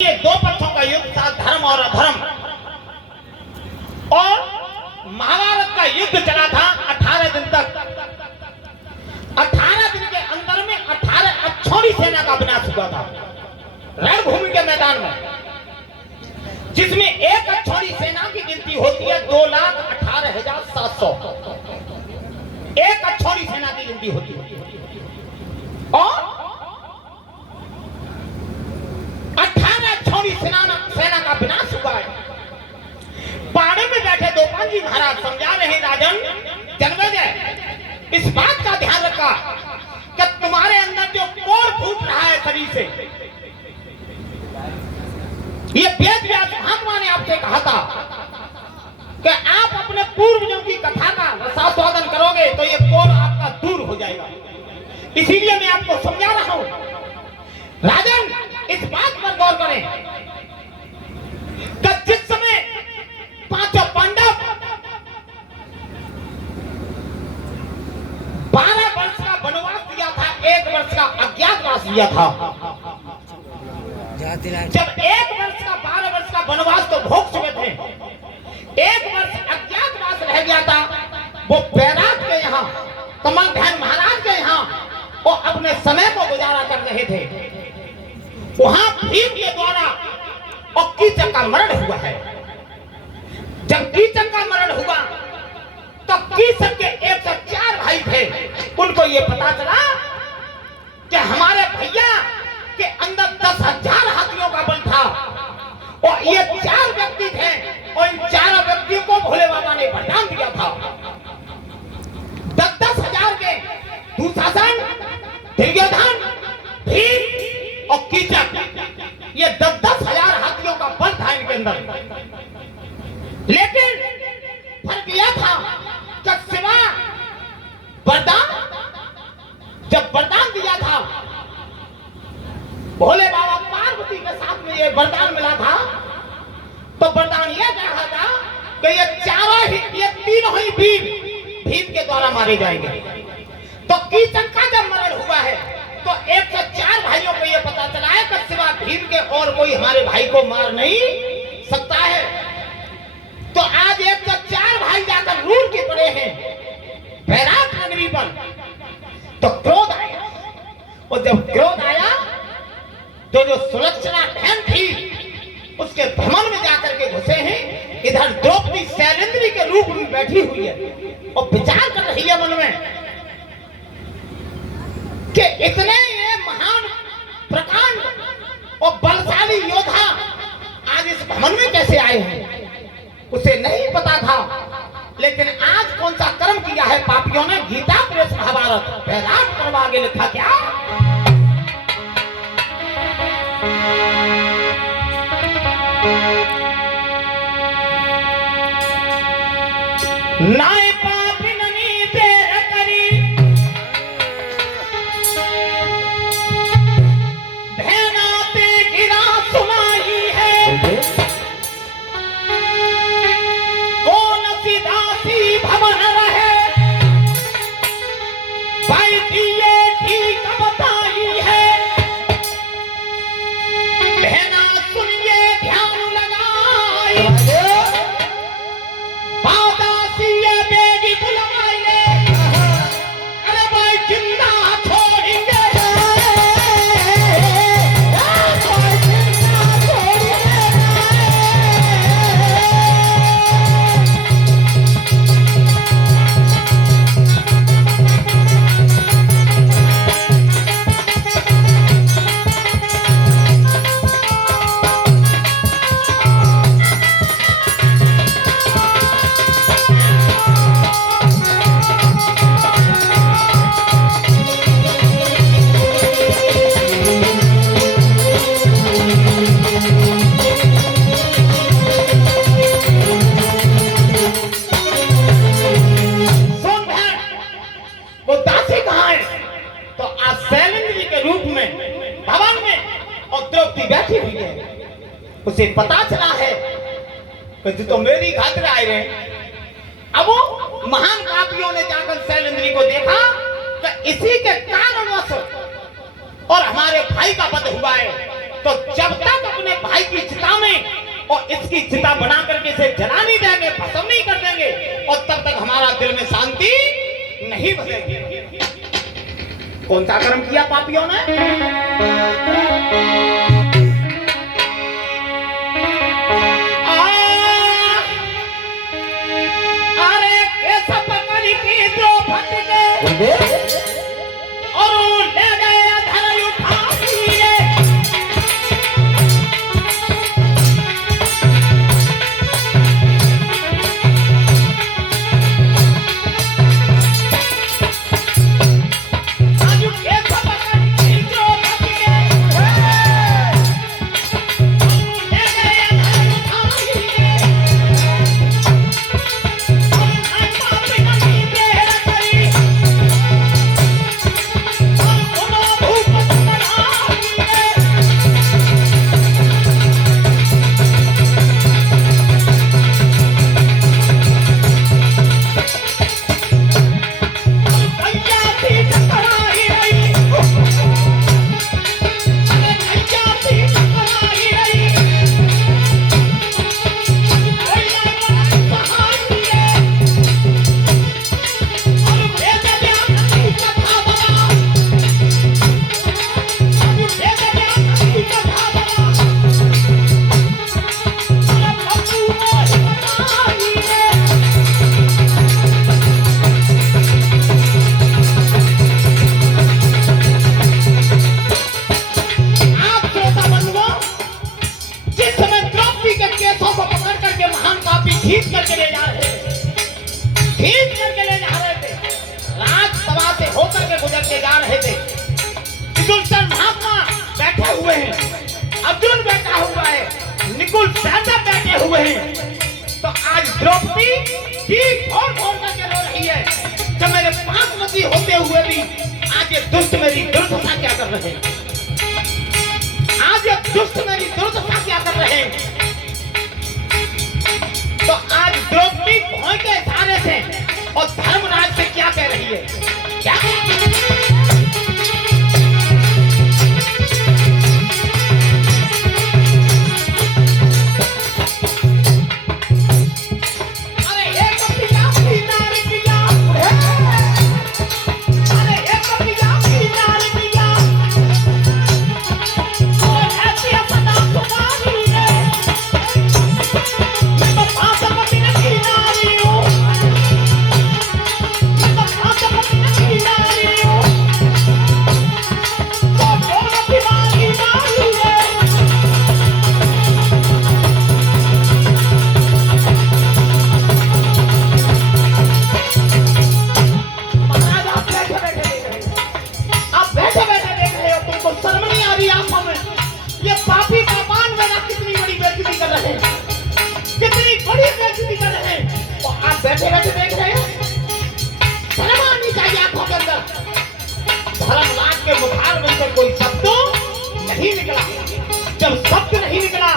ये दो पक्षों का युद्ध था, धर्म और अधर्म। और महाभारत का युद्ध चला था 18 दिन तक। 18 दिन के अंदर में 18 अक्षौणी सेना का विनाश हुआ था रणभूमि के मैदान में, जिसमें एक अक्षौणी सेना की गिनती होती है 2,18,700। एक अक्षौणी सेना की गिनती होती है और 18 अक्षौणी सेना का विनाश हुआ है। पहाड़े में बैठे दोपान जी महाराज समझा रहे राजन जन्मेजय, इस बात का ध्यान रखा कि तुम्हारे अंदर जो कोढ़ फूट रहा है शरीर से, ये वेद व्यास महात्मा ने आपसे कहा था कि आप अपने पूर्वजों की कथा का रसास्वादन करोगे तो ये कोढ़ आपका दूर हो जाएगा। इसीलिए मैं आपको समझा रहा हूं राजन, इस बात पर गौर करें कि जिस समय पांचों पांडव 12 वर्ष का वनवास दिया था, 1 वर्ष का अज्ञातवास दिया था। जब 1 वर्ष का 12 वर्ष का वनवास तो भोग चुके थे, 1 वर्ष अज्ञातवास रह गया था। वो बैराग के यहाँ कमल ध्यान महाराज के यहाँ वो अपने समय को गुजारा कर रहे थे। वहां भीम के द्वारा और कीचक का मरण हुआ है। जब कीचक का मरण हुआ तो कीचक के 104 भाई थे। उनको ये पता चला कि हमारे भैया के अंदर 10,000 हाथियों का बल था और ये 4 व्यक्ति थे और इन 4 व्यक्तियों को भोले बाबा ने वरदान दिया था। 10-10 हजार के दुशासन, दुर्योधन, भीम और कीचक, ये 10-10 हजार हाथियों का बल था इनके अंदर। लेकिन फर्क यह था कि सिवा वरदान, जब वरदान दिया था भोले बाबा पार्वती के साथ में ये वरदान मिला था, तो वरदान ये कह रहा था कि ये तीनों ही भीम के द्वारा मारे जाएंगे। तो कीचक का जब मरण हुआ है तो 104 भाइयों को यह पता चला है कि सिवा भीम के और कोई हमारे भाई को मार नहीं सकता है। तो आज 104 भाई जाकर रूल के पड़े हैं बैराग नगरी पर। तो क्रोध आया, और जब क्रोध आया तो जो सुलक्षणा बहन थी उसके भ्रमण में जाकर के घुसे हैं। इधर द्रौपदी शैलेंद्री के रूप में बैठी हुई है और विचार कर रही है मन में कि इतने ये महान प्रकांड और बलशाली योद्धा आज इस भवन में कैसे आए हैं, उसे नहीं पता था। लेकिन आज कौन सा कर्म किया है पापियों ने। गीता प्रेस महाभारत बैराग पर्व आगे लिखा क्या, नाय पापी ननी तेर करी भेनाते गिरा सुनाई है, कौन सी दासी भवन रहे भाई दिए ठीक बताई है। भेना सुनिए ध्यान लगाई, उसे पता चला है कि तो मेरी खातिर आए रहे। अब वो महान कापियों ने जाकर शैलेंद्री को देखा कि इसी के कारणवश और हमारे भाई का वध हुआ है। तो जब तक अपने भाई की चिता में और इसकी चिता बना करके इसे जला नहीं देंगे, भस्म नहीं कर देंगे, और तब तक हमारा दिल में शांति नहीं बसेगी। कौन सा कर्म किया पापियों ने? अरे कैसा पकड़ी की द्रौपदी के और ले गए धर उठा दिए। अर्जुन बैठा हुआ है, निकुल सहदेव बैठे हुए हैं। तो आज द्रौपदी ठीक घोर घोर करके रो रही है। जब मेरे 5 पति होते हुए भी आज ये दुष्ट मेरी दुर्दशा क्या कर रहे हैं? आज ये दुष्ट मेरी दुर्दशा क्या कर रहे हैं? तो आज द्रौपदी भौं के इशारे से और धर्मराज से क्या कह रही है? क्या बैठे बैठे देख रहे हो? शर्म आनी चाहिए आंखों के अंदर। धर्मराज के मुखार में से कोई शब्द नहीं निकला। जब शब्द नहीं निकला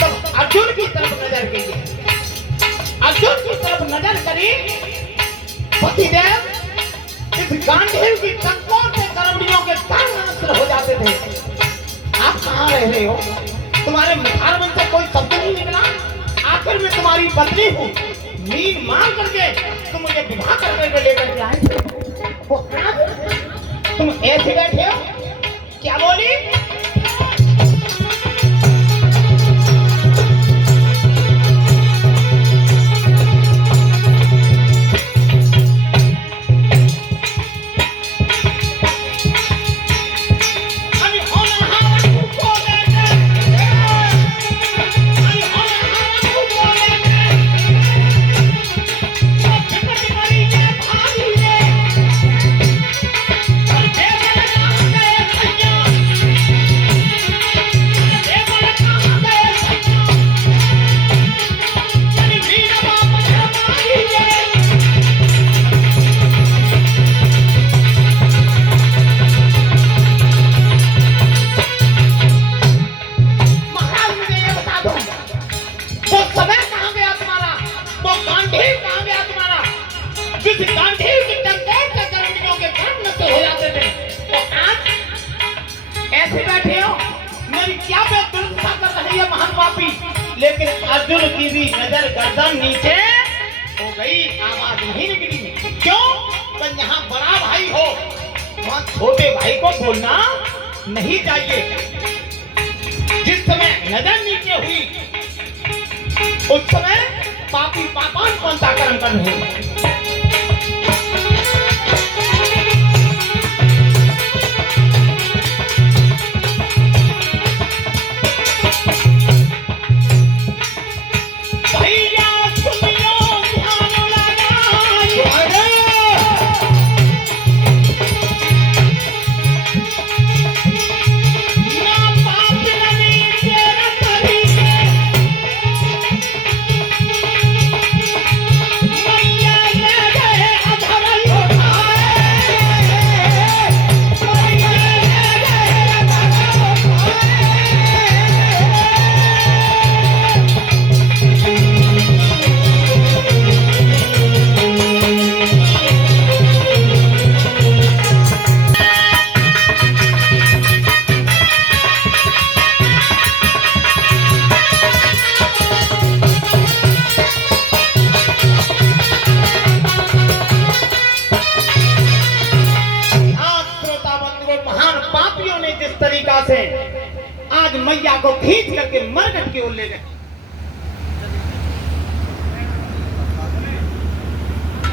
तब अर्जुन की तरफ नजर की। अर्जुन की तरफ नजर करी, पतिदेव इस गांधीव की टक्कर से करवड़ियों के दांत नष्ट हो जाते थे। आप कहाँ रह रहे हो? तुम्हारे मुखार में से कोई शब्द नहीं निकला। आखिर में तुम्हारी पत्नी हूँ, नींद मार करके तुम मुझे विवाह करने को लेकर के आए थे। वो तुम ऐसे बैठे हो? क्या बोली? लेकिन अर्जुन की भी नजर गर्दन नीचे हो गई, आवाज नहीं निकली। क्यों? तो यहाँ बड़ा भाई हो, वहां छोटे भाई को बोलना नहीं चाहिए। जिस समय नजर नीचे हुई उस समय पापी पापान पंथा कर्म कर रहे हैं। तरीका से आज मैया को खींच करके मरकट की ओर ले गए।